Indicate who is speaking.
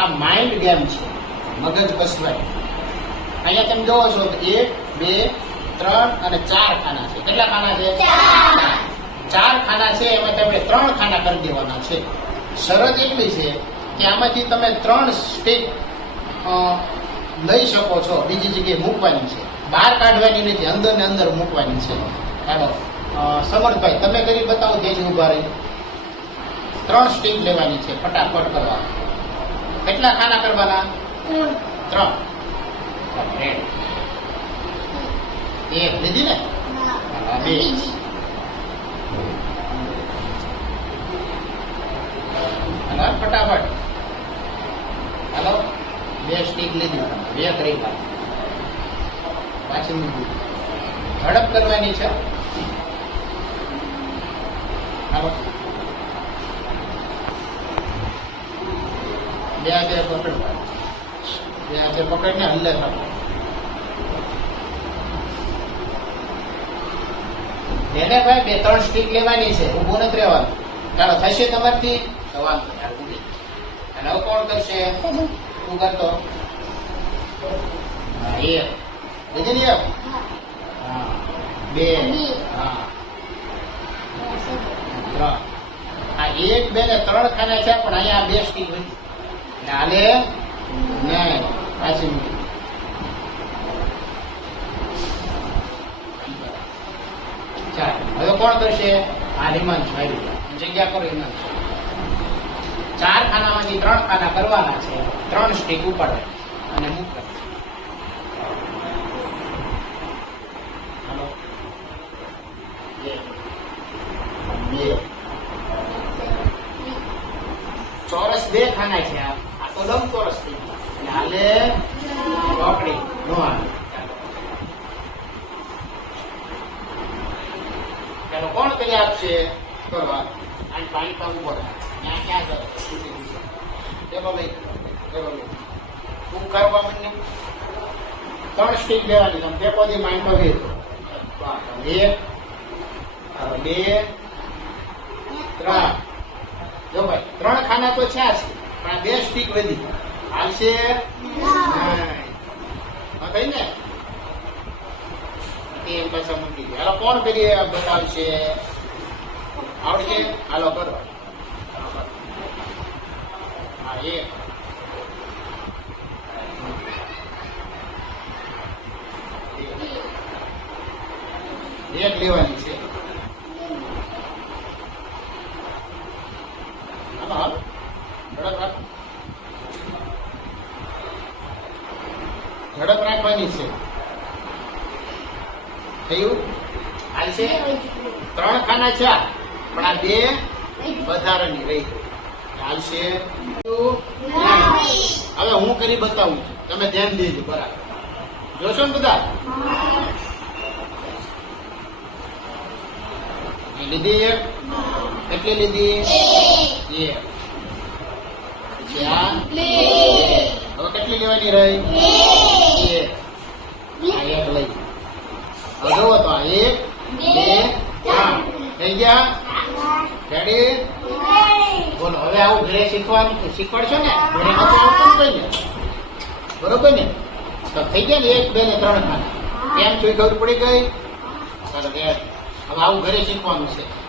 Speaker 1: આ mind game છે. મગજ કસવાય અહીંયા તમે જોવો છો એક, બે, ત્રણ અને ચાર ખાના છે. કેટલા ખાના છે? ચાર ખાના છે, એમાં તમે ત્રણ ખાના કરી દેવાના છે. શરત એટલી છે કે આમાંથી તમે ત્રણ સ્ટેપ લઈ શકો છો. બીજી જગ્યાએ મૂકવાની છે. બહાર કાઢવાની નથી, અંદર ને અંદર મૂકવાની છે. ચાલો સમર્થભાઈ, તમે કરી બતાવો તેજી ઊભા રહી. ત્રણ સ્ટીક લેવાની છે, ફટાફટ કરવા. કેટલા ખાના કરવાના? ત્રણ. એક લીધી ને? બે. હાલો ફટાફટ. હાલો. બે સ્ટીક લીધી બે કરી પાછી ઝડપ કરવાની છે. હાલો. બે હાથે પકડવા બે હાથે પકડીને હલ્લે એને ભાઈ, બે ત્રણ સ્ટીક લેવાની છે, ઊભું નથી રહેવાનું. ચાલો, થશે તમારથી? વાંધો. અને હવે કોણ કરશે? તું કરતો? એક લીધી એક બે. હા. ત્રણ. આ બે ને ત્રણ ખાના છે, પણ અહીંયા બે સ્ટીક હતી હાલે નહીં હવે કોણ કરશે? આ ભાઈ જગ્યા કરો હિમાંશ ચાર ખાનામાંથી ત્રણ ખાના કરવાના છે. ત્રણ સ્ટીક ઉપર અને મૂક ચોરસ બે ખાના છે આ. તો લંબચોરસ થઈ હાલે ચોકડી નો હાલે. ચાલો. ચાલો કોણ પેલે આપશે કરવા. અને પાણી પણ ઊભો ત્યાં ક્યાં જ લઈ. તું કરવા મને ત્રણ સ્ટીક લેવાની. તમે ટેપો થી માઇન્ડમાં વેર એક બે. ત્રણ. જો ભાઈ, ત્રણ ખાના તો છે જ પણ આ બે સ્ટીક વધી હાલશે? કઈ ને? એમ પાછા મૂકી દે. હાલો કોણ કરીએ બતાવશે? આવડશે હાલો કરો. હા એ એક લેવાની છે. હાલો હાલો. ઝડપ રાખવાની છે. થયું? હાલશે ત્રણ ખાના છે પણ આ બે વધારાની રહી. હાલ છે? હવે હું કરી બતાવું છું. તમે ધ્યાન દેજો બરાબર. જોશો ને બધા? લીધી એક. કેટલી લીધી? એક. હવે કેટલી લેવાની રહી? એક. લઈ. હવે જોવો તો એક, બે, ત્રણ. થઈ ગયા? રેડી બોલો, હવે આવું ઘરે શીખવાનું. શીખવાડશો ને? ઘરે કોઈને? બરોબર ને? તો થઈ ગયા ને એક, બે ને ત્રણ કેમ? એ ખબર પડી ગઈ. હવે આવું ઘરે શીખવાનું છે.